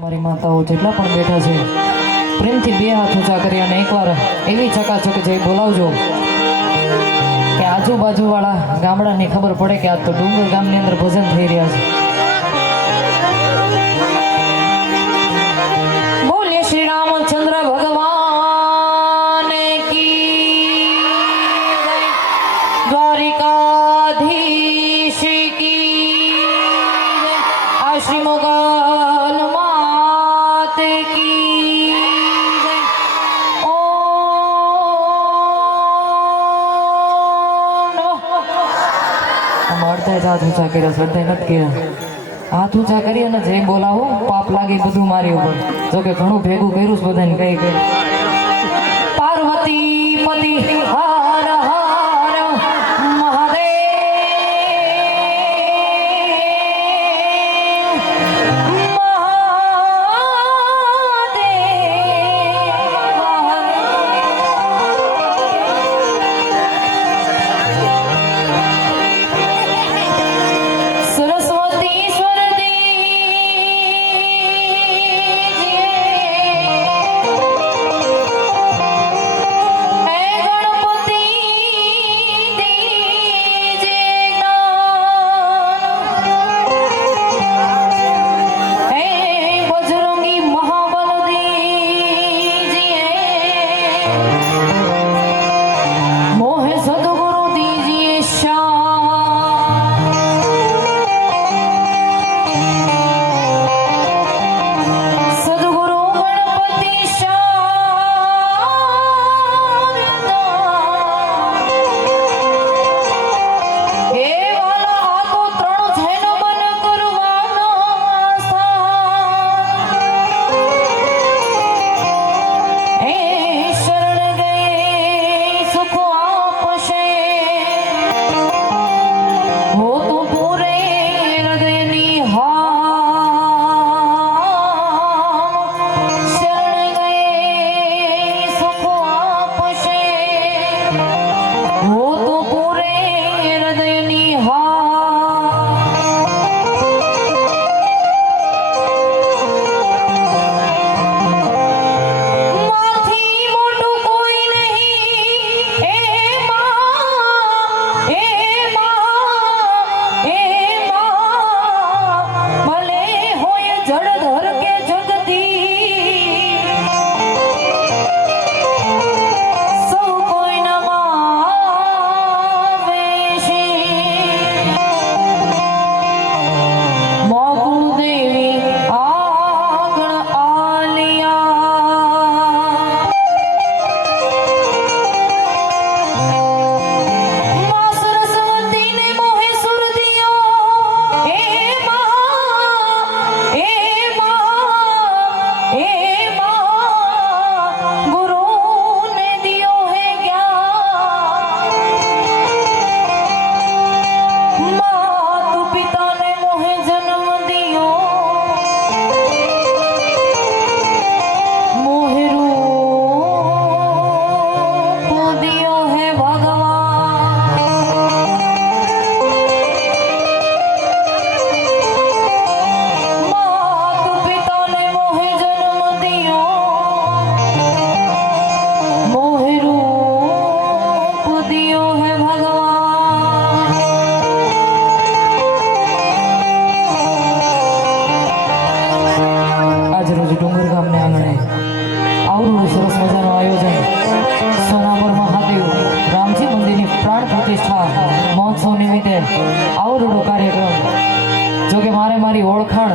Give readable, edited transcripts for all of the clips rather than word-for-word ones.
મારી માતાઓ જેટલા પણ બેઠા છે પ્રેમથી બે હાથ ઊંચા કરી અને એકવાર એવી ચકાચક જઈ બોલાવજો કે આજુબાજુવાળા ગામડાની ખબર પડે કે આ તો ડુંગર ગામની અંદર ભજન થઈ રહ્યા છે। બોલીએ શ્રી રામચંદ્ર ભગવાન કી જય, દ્વારિકાધીશ કી જય, આ શ્રી મોગલ માત કી જય। ઓમ અડધે જ હાથ ઊંચા કર્યા, અડધે નથી કર્યા। હાથ ઊંચા કરી અને જય બોલાવો, પાપ લાગે બધું મારી ઉપર। જો કે ઘણું ભેગું કર્યું છે બધાને, કઈ કઈ પાર્વતી પતિ હર હર ઓળખાણ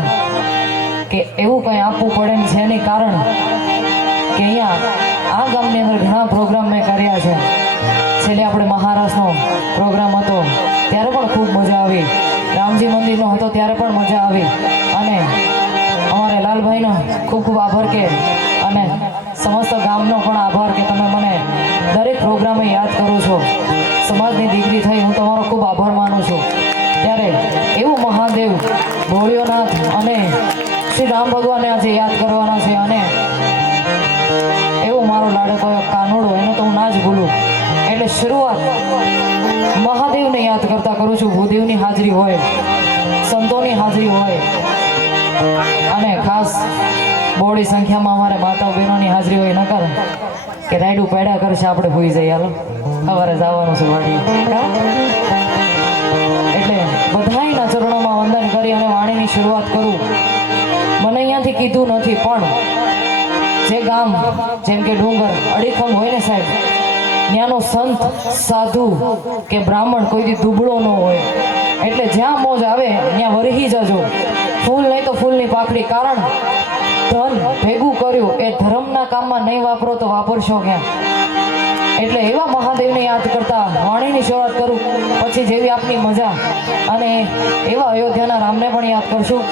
કે એવું કંઈ આપવું પડે ને છે એની કારણ કે અહીંયા આ ગામની અંદર ઘણા પ્રોગ્રામ મેં કર્યા છે। છેલ્લે આપણે મહારાષ્ટ્રનો પ્રોગ્રામ હતો ત્યારે પણ ખૂબ મજા આવી, રામજી મંદિરનો હતો ત્યારે પણ મજા આવી, અને અમારે લાલભાઈનો ખૂબ ખૂબ આભાર કે અને સમસ્ત ગામનો પણ આભાર કે તમે મને દરેક પ્રોગ્રામે યાદ કરો છો। સમાજની દીકરી થઈ હું તમારો ખૂબ આભાર માનું છું। ત્યારે એવું મહાદેવ ભોળિયોનાથ અને શ્રી રામ ભગવાનને આજે યાદ કરવાના છે, અને એવો મારો લાડકો કાનોડો એને તો હું ના જ ભૂલું। એટલે શરૂઆત મહાદેવને યાદ કરતા કરું છું। ભૂદેવની હાજરી હોય, સંતોની હાજરી હોય, અને ખાસ બહોળી સંખ્યામાં અમારે માતાઓ બહેનોની હાજરી હોય નકર કે રાયડું પેડા કરશે આપણે ભૂઈ જઈએ હાલો સવારે જવાનું છે વાડી એટલે બધાયના ચરણોમાં વંદન કરી અને વાણીની શરૂઆત કરું મને અહીંયાથી કીધું નથી પણ જે ગામ જેમ કે ડુંગર અડીખમ હોય ને સાહેબ ત્યાંનો સંત સાધુ કે બ્રાહ્મણ કોઈ દી દુબળો ન હોય એટલે જ્યાં મોજ આવે ત્યાં વરહી જજો ફૂલ નહીં તો ફૂલની પાખડી કારણ ધન ભેગું કર્યું એ ધર્મના કામમાં નહીં વાપરો તો વાપરશો ક્યાં એટલે એવા મહાદેવને યાદ કરતા વાણીની શરૂઆત કરું પછી જેવી આપની મજા અને એવા અયોધ્યાના રામને પણ યાદ કરશું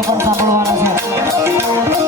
આપણે પણ સાંભળવાના છે.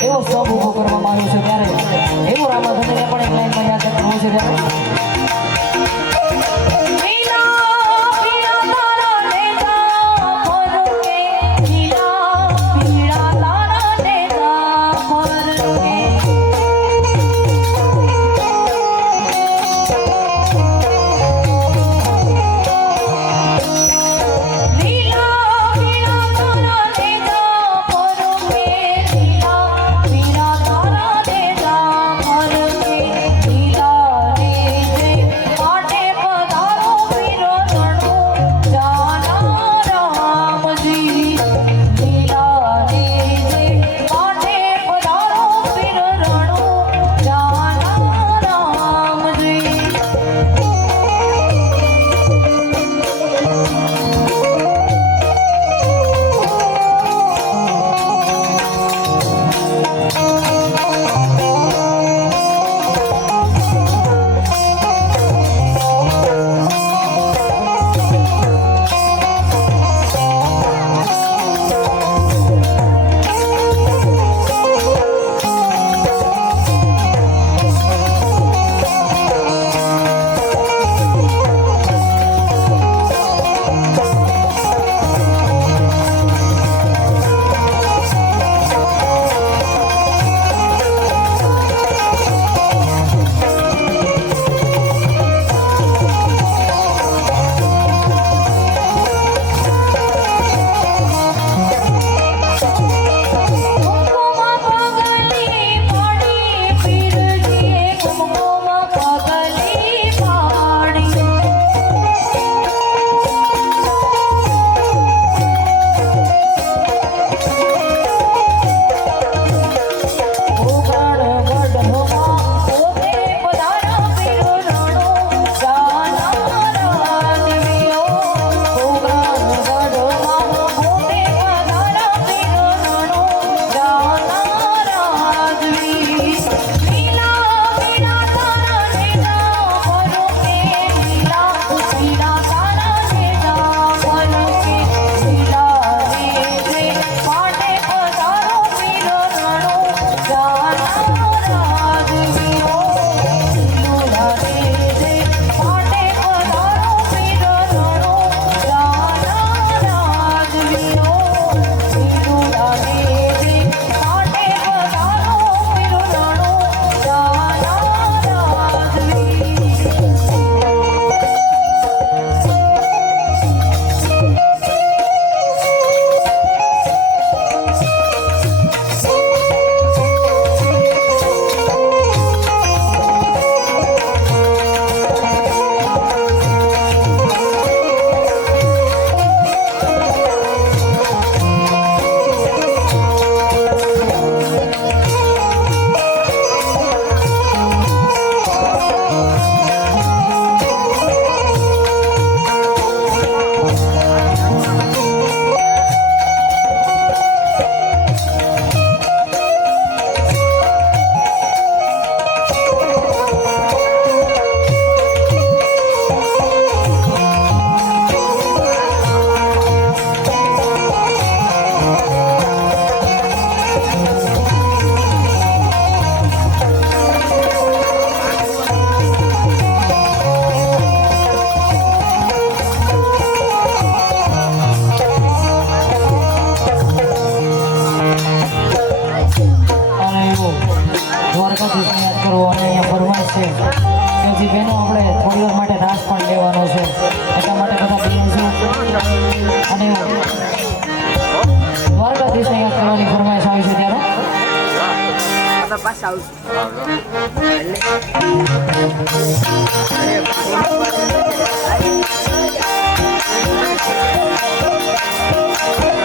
એવો સ્તંભ ઊભો કરવામાં આવ્યો છે ત્યારે એવું રામાધનને પણ એક લાઈનમાં યાદ કરવું છે ત્યારે લીલા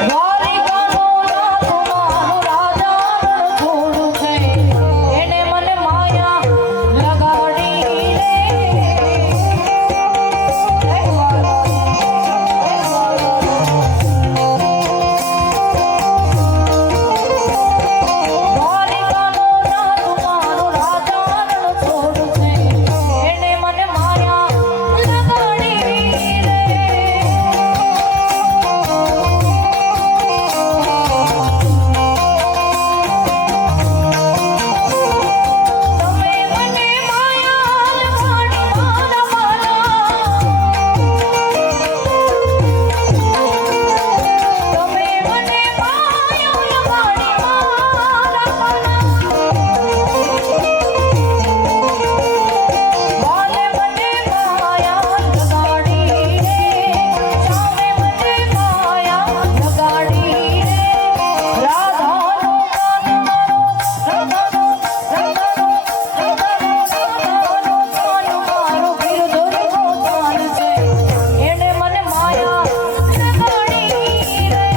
દ્વારિકાનો નાથ મારો રાજા રણછોડ છે, એને મને માયા લગાડી રે. દ્વારિકાનો નાથ મારો રાજા રણછોડ છે, એને મને માયા લગાડી રે. તમે મને માયા લગાડી મારા વાલા, તમે મને માયા લગાડી મારા વાલા, વાલે મને માયા લગાડી રે, સામે મને માયા લગાડી રે. રાધાનો કાન મારો, રાધાનો રાધાનો રાધાનો કાન મારો ગિરધરનો કાન છે, એને મને માયા લગાડી રે.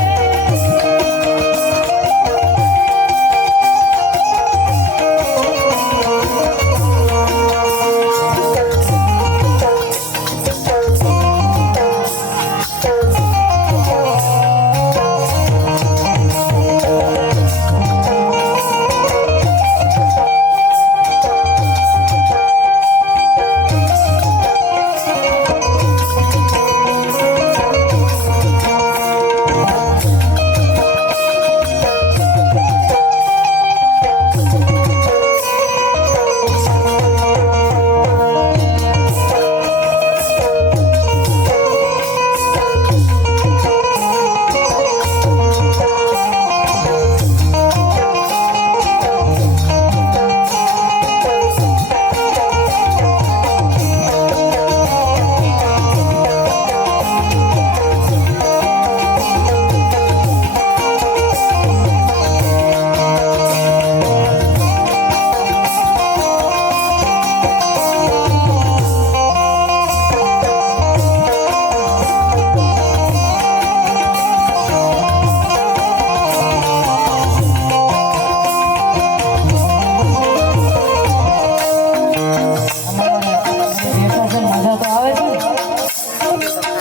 મજા તો આવે છે ને?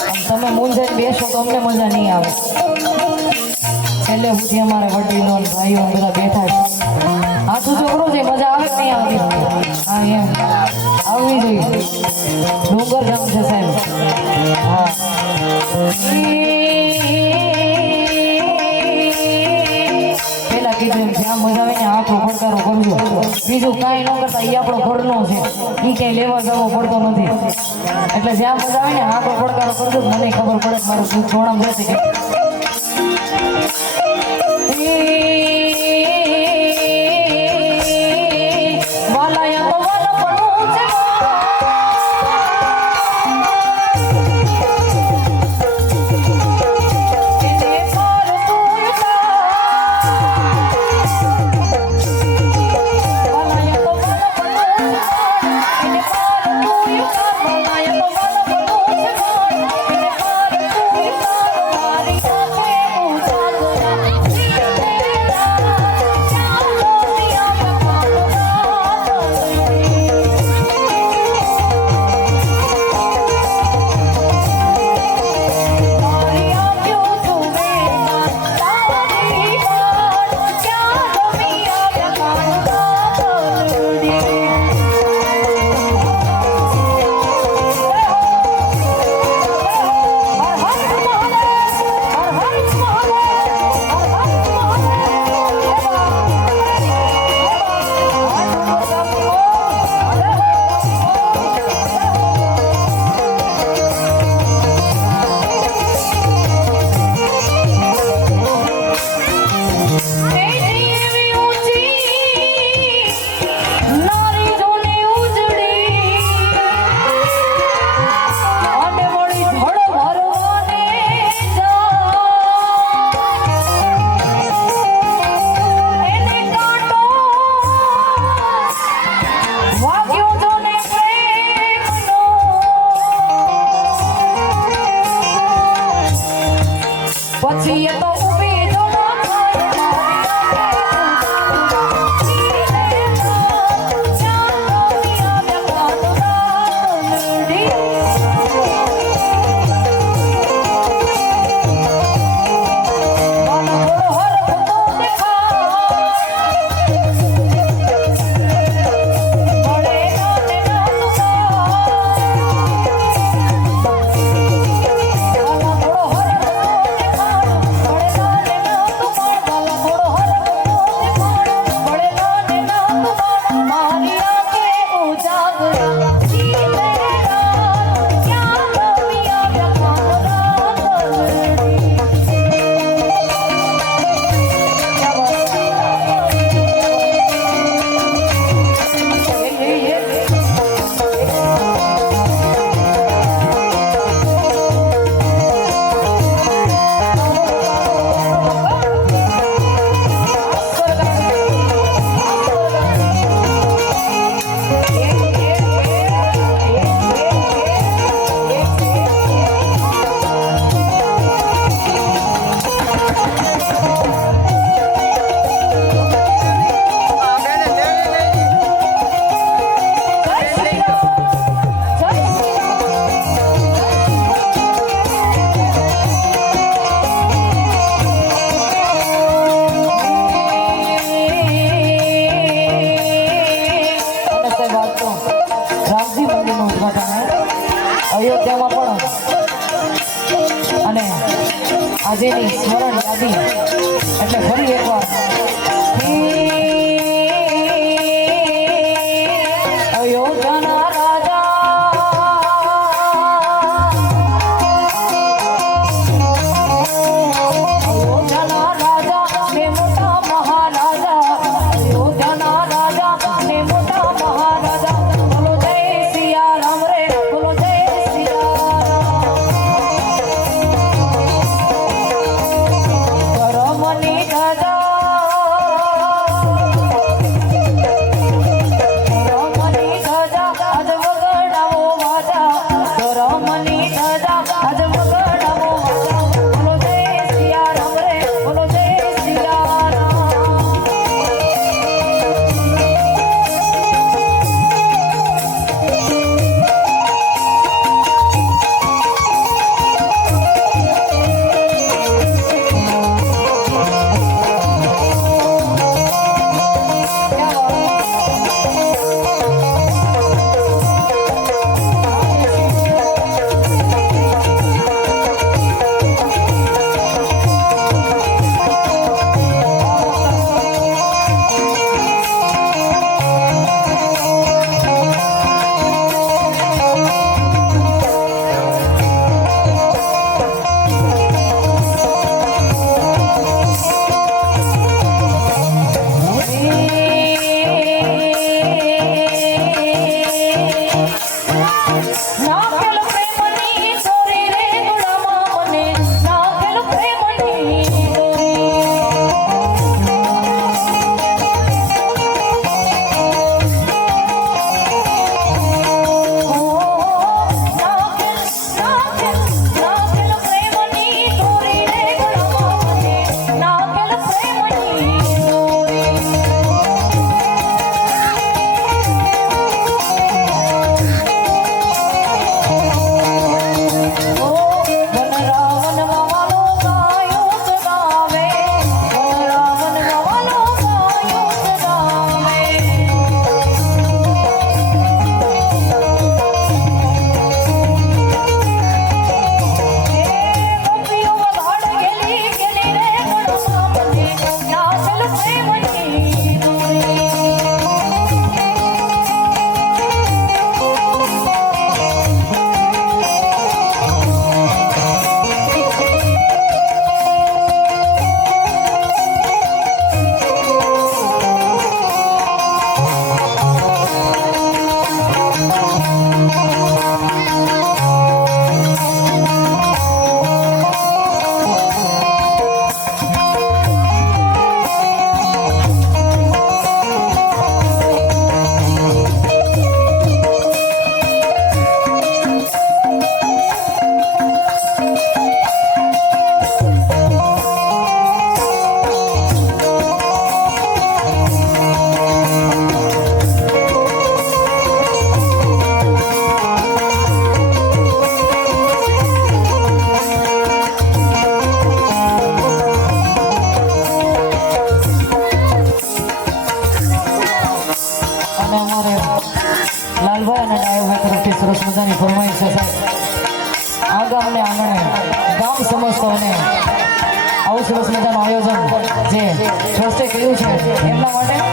આમ તમે મૂંઝાઈને બેસો તો અમને મજા નહીં આવે. છેલ્લે સુધી અમારે વડીલો ને ભાઈઓ ને બધા બેઠા છે. હાથું છોકરો છે, મજા આવે કે નહીં આવતી? હા, એમ આવવી જોઈએ. ડુંગર ગામ છે સાહેબ. હા, પેલા કીધું એમ જ્યાં મજા આવે ને આખો પડકારો કરજો. બીજું કાંઈ ન કરતા એ આપણો ઘરનો છે, એ ક્યાંય લેવા જવો પડતો નથી. એટલે જ્યાં મજા આવે ને આખો પડકારો કરજો. મને ખબર પડે કે મારું દૂધ જોડામ જશે કે વાલાયા તો વાલા પડવું છે. એને પાર તું વાલાયા તો વાલા પડવું છે. એને પાર તું વાલાયા તો વાલા પડવું છે. એને પાર તું મારી આજેની સ્મરણ યાદી એટલે ફરી એકવાર અયોધ્યાના રાજા અયોધ્યાના રાજા ને મોટા મહારાજા અયોધ્યાના રાજા ને મોટા મહારાજા બોલો જય સિયા રામ રે બોલો જય સિયા રામ કરમની ધજા કરમની ધજા આજ વગડાવો વાજા કરમની ધજા આજ વગડાવો વાજા બોલો જય સિયા રામ રે બોલો જય સિયા રામ નાખેલ પ્રેમની દોરી રે ગુડામાં મને નાખેલ પ્રેમની નાખેલ પ્રેમની દોરી રે ગુડામાં મને નાખેલ પ્રેમની દોરી રાવણ વાવાનો ગાયો ચગાવે રાવણ વાવાનો ગાયો ચગાવે ગોપીઓ વગાડ ગેલી ગેલી રે ગોળમાં મને નાચલ પ્રેમની દોરી અને અમારે લાલભાઈ અને ડાયોભાઈ તરફથી સરસ મજાની ફરમાઈશ છે સાહેબ આ ગામને આંગણે ગામ સમસ્તોને આવું સરસ મજાનું આયોજન જે ટ્રસ્ટે કર્યું છે એમના માટે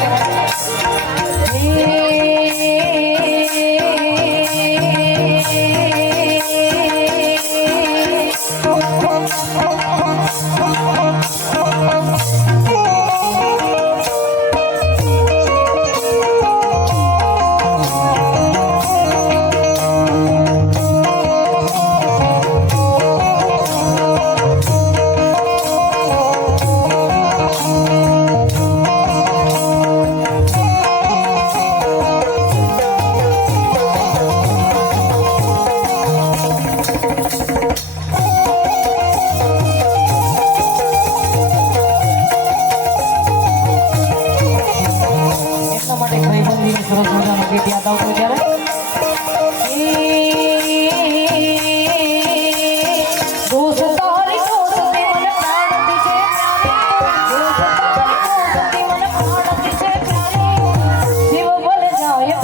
ભાઈબંધીની સરસ મજાનું ગીત યાદ આવતું ત્યારે જીવ બલ જાય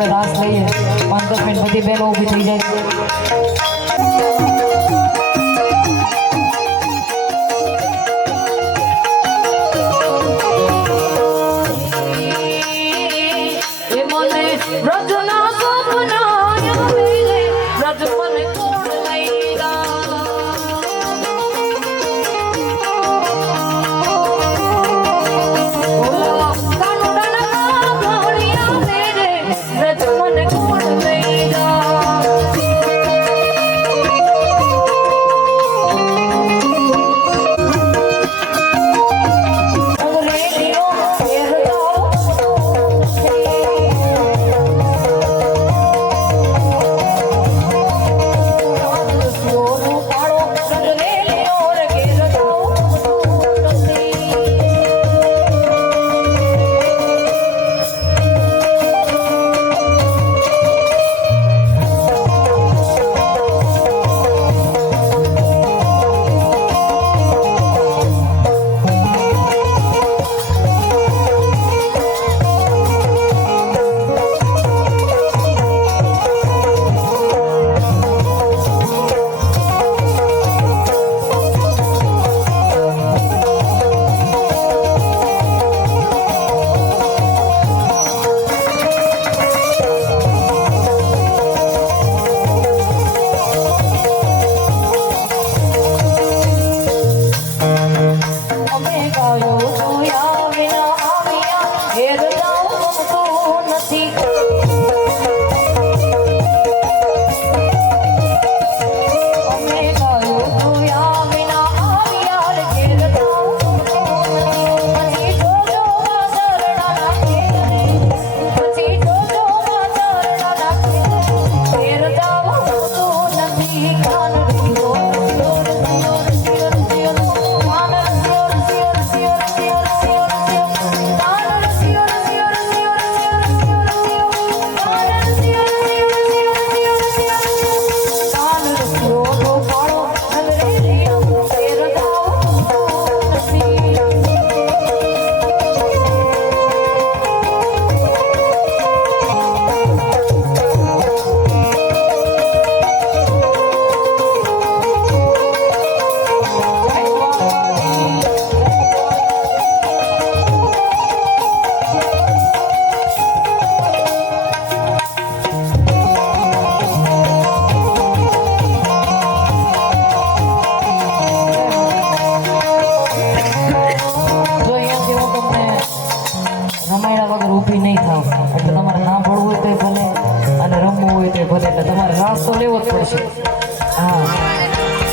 આપણે રાસ લઈએ 5-10 મિનિટ બધી બહેનો ઊભી થઈ જાય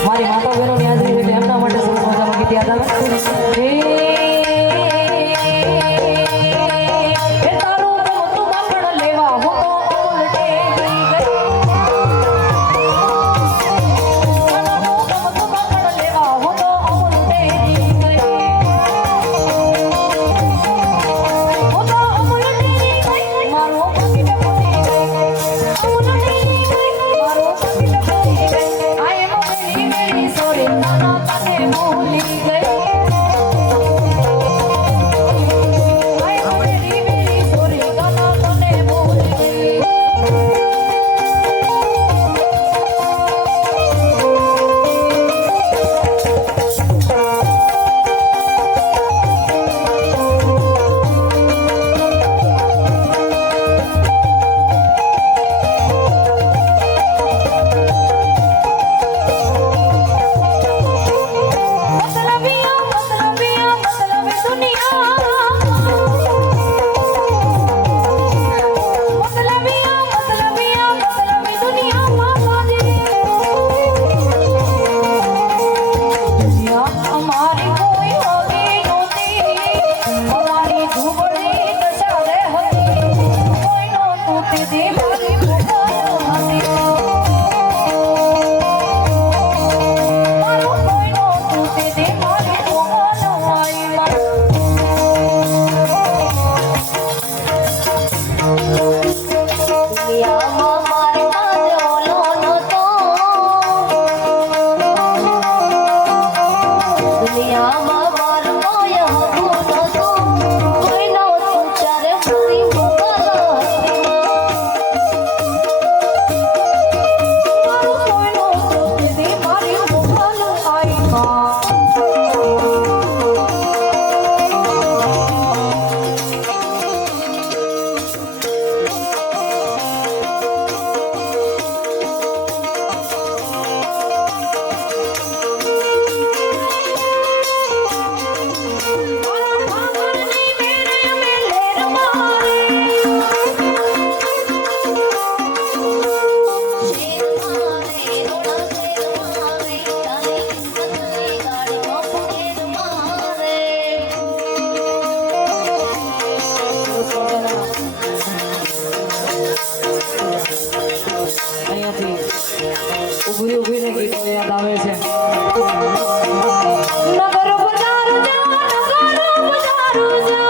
મારી માતા બહેનોની હાજરી એટલે એમના માટે સરસ મજાનું ગીત યાદ આવે ઊભી ઊભીને ગીતો યાદ આવે છે. નગર બજાર જા, નગર બજાર જા.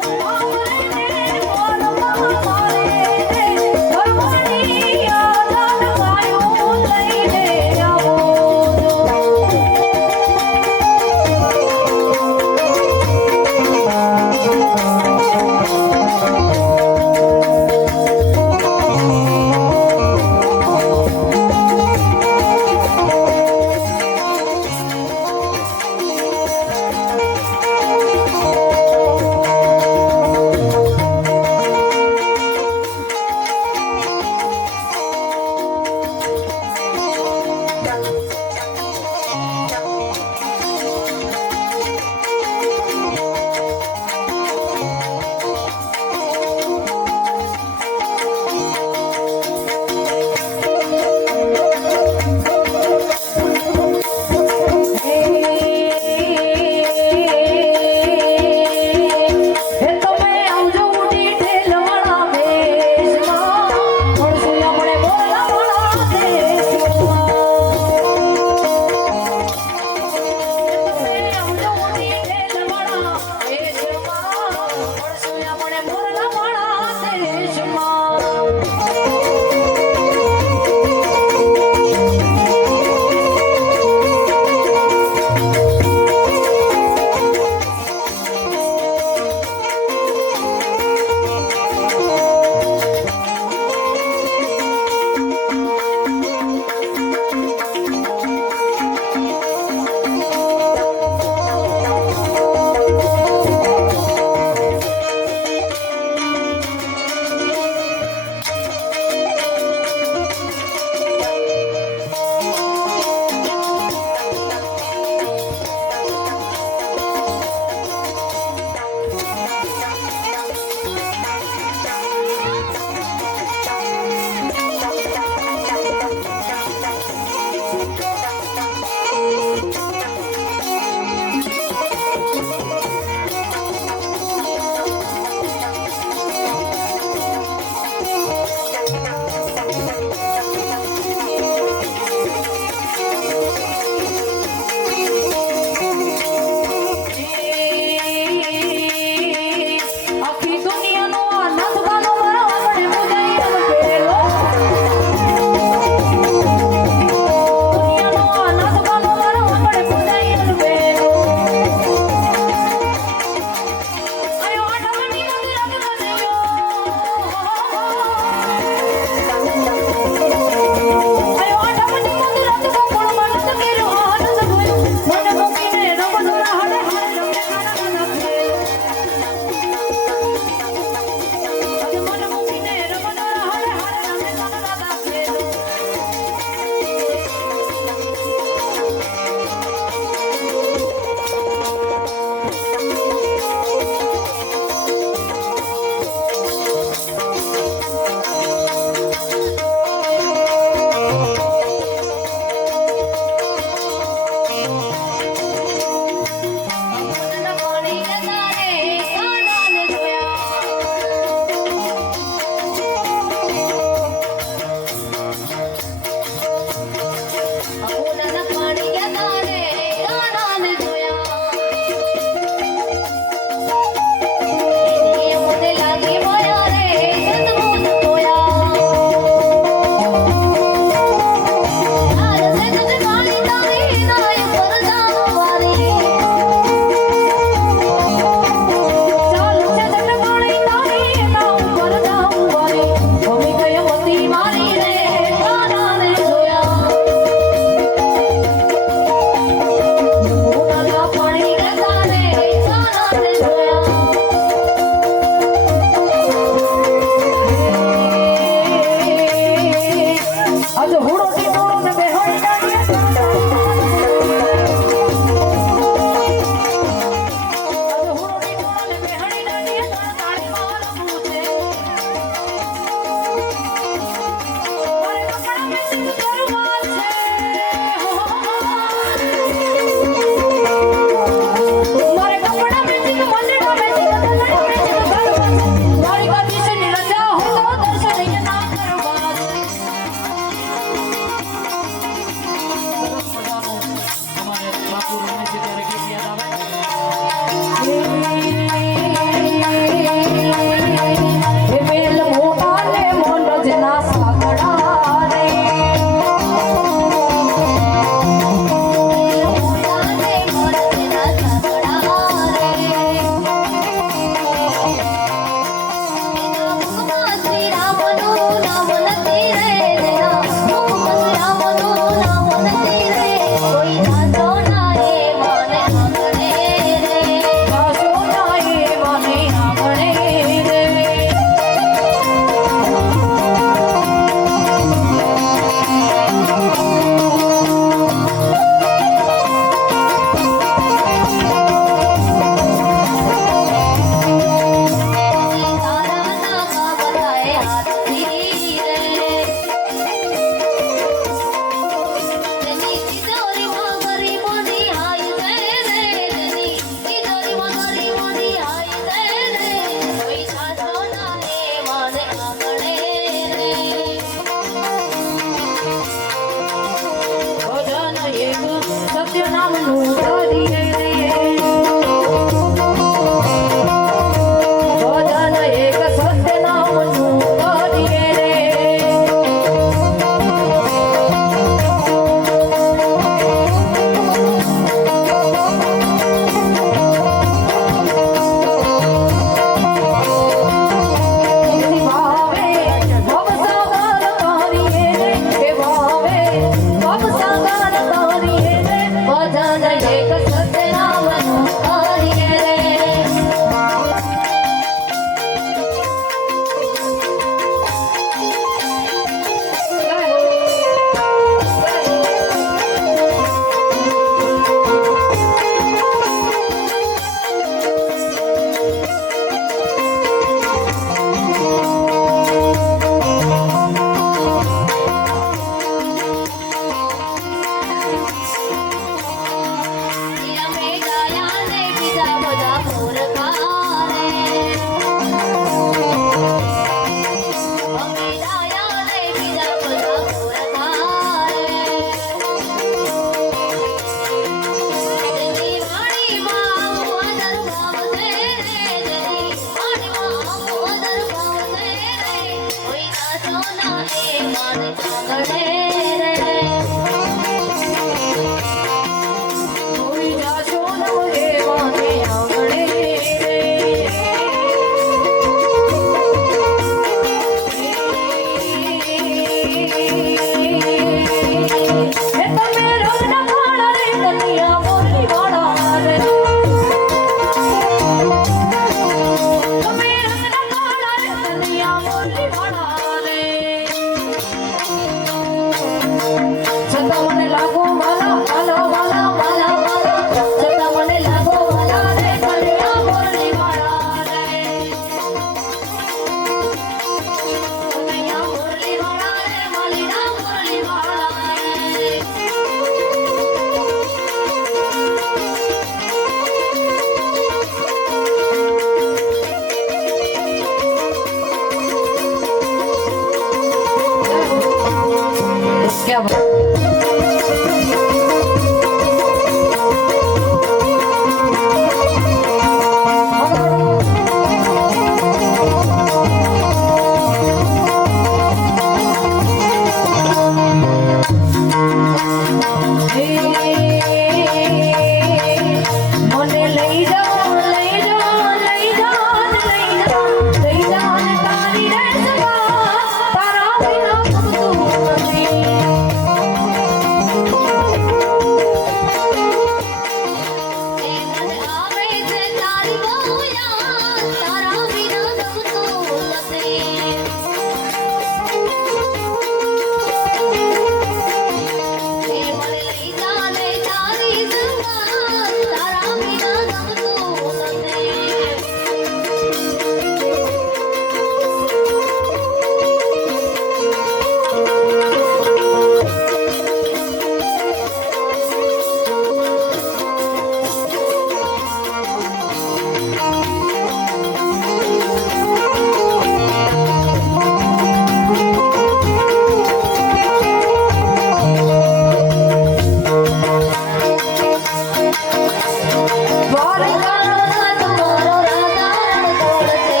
દ્વારકાનો નાથ મારો રાધા રણ છોડ છે,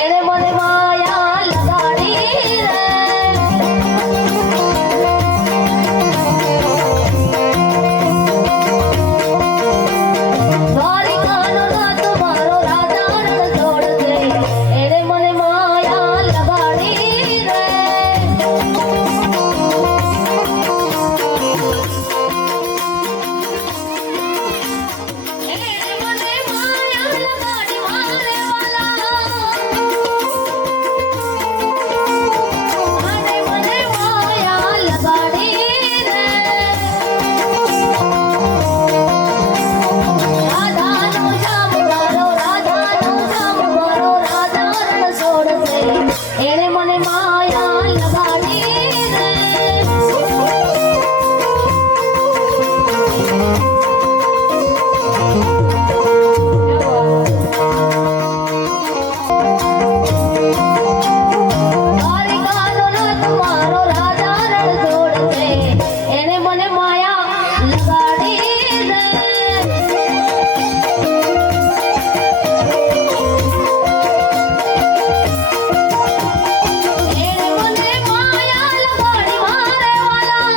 એણે મને માયા લગાડી રે. દ્વારિકાનો નાથ મારો રાધા રણ છોડ છે, એણે મને માયા લગાડી રે. એણે મને માયા લગાડી મારે વાલા, આને મને માયા લગાડી રે. રાધાનો શ્યામ મારો રાધા રણ છોડ છે, એણે મને માયા લગાડી રે. દ્વારિકાનો નાથ મારો રાધા રણ છોડ છે, એણે મને માયા લગાડી રે. એણે મને માયા લગાડી મારે વાલા,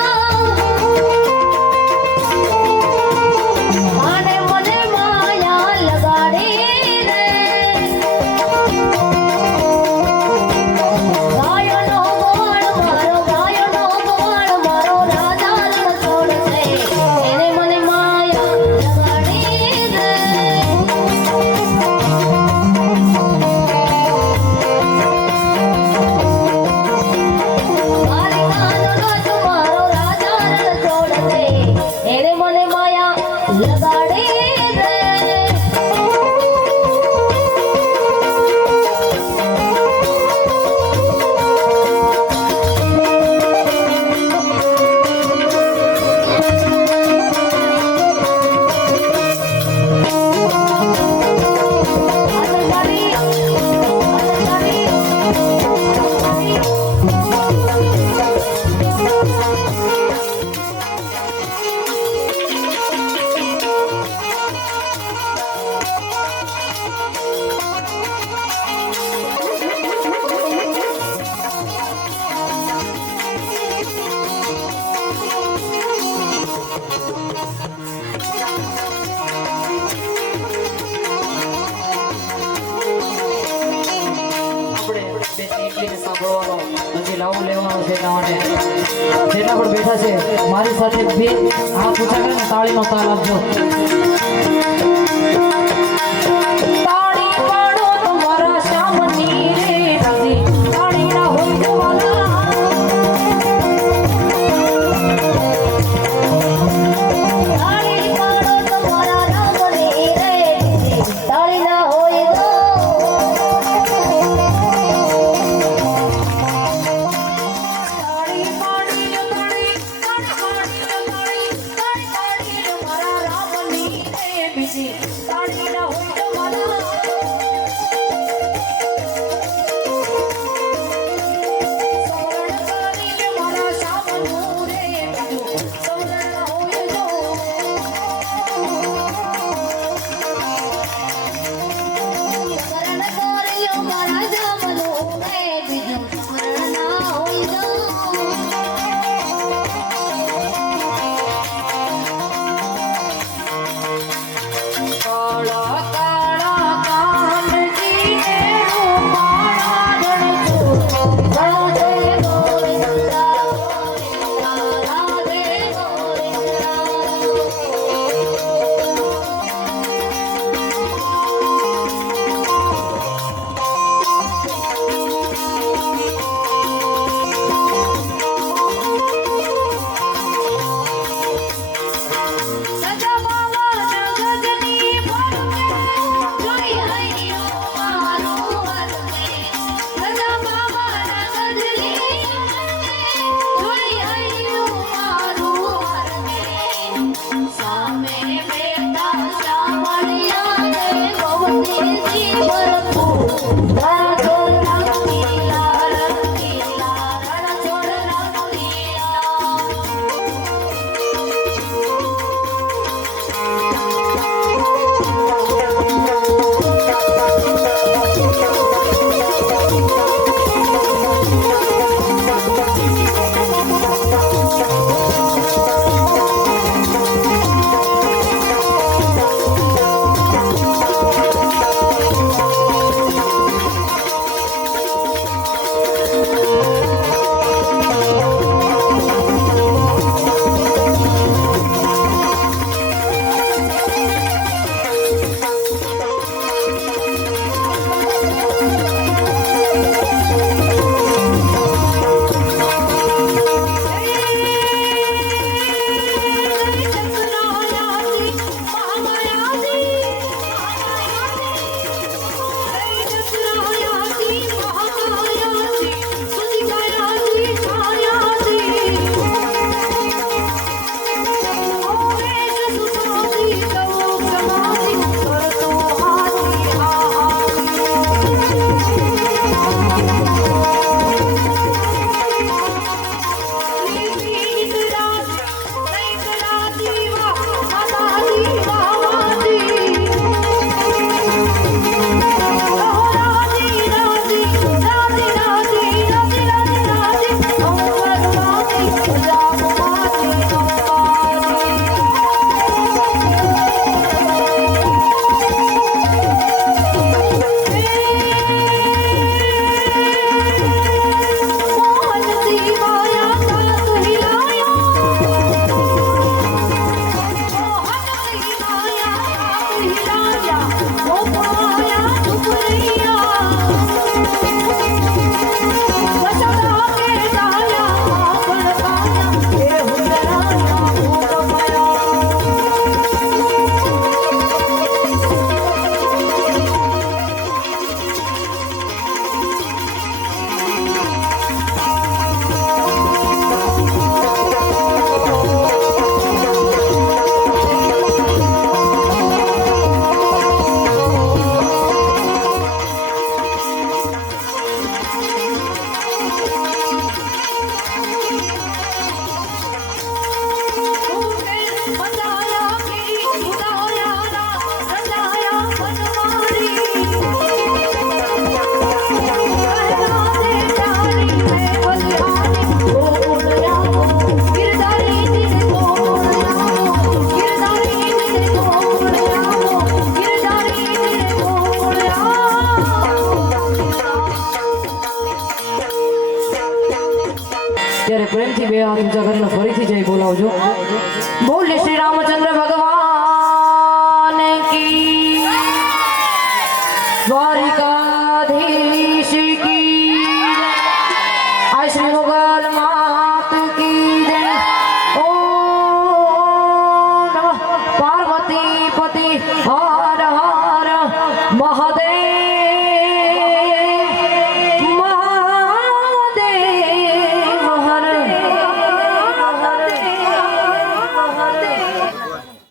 આને મને માયા લગાડી રે. ગાયનો ગોવાળ મારો રાધા રણ છોડ છે, એણે મને માયા લગાડી રે. દ્વારિકાનો નાથ મારો રાધા રણ છોડ છે, એણે મને માયા લગાડી રે. આપણે બેસીને સાંભળવાનો હજી લાવો લેવાનો છે એટલા માટે જેટલા પણ બેઠા છે મારી સાથે બે હાથ ઊંચા કરીને તાળીનો તાલ આપજો. તાળી પાડો તમારા શ્યામની રે રાજી, તાળીના હોય તો વાલા. તાળી પાડો તમારા રામને રે, તાળી ના હોય તો. તાળી પાડીને તાળી, તાળી પાડીને તાળી, તાળી પાડીને મારા રામની રે બીજી, તાળીના હોય તો વાલા. સમરણ કરીને મારા શ્યામનું રે બીજું, સમરણ હોય તો. શરણ કર્યો મારા જામનું રે બીજું, સ્મરણ ના હોય તો. કાળા હાથ ઊંચા કરીને ફરીથી જય બોલાવજો. બોલ શ્રી રામચંદ્ર ભગવાન કી દ્વારિકા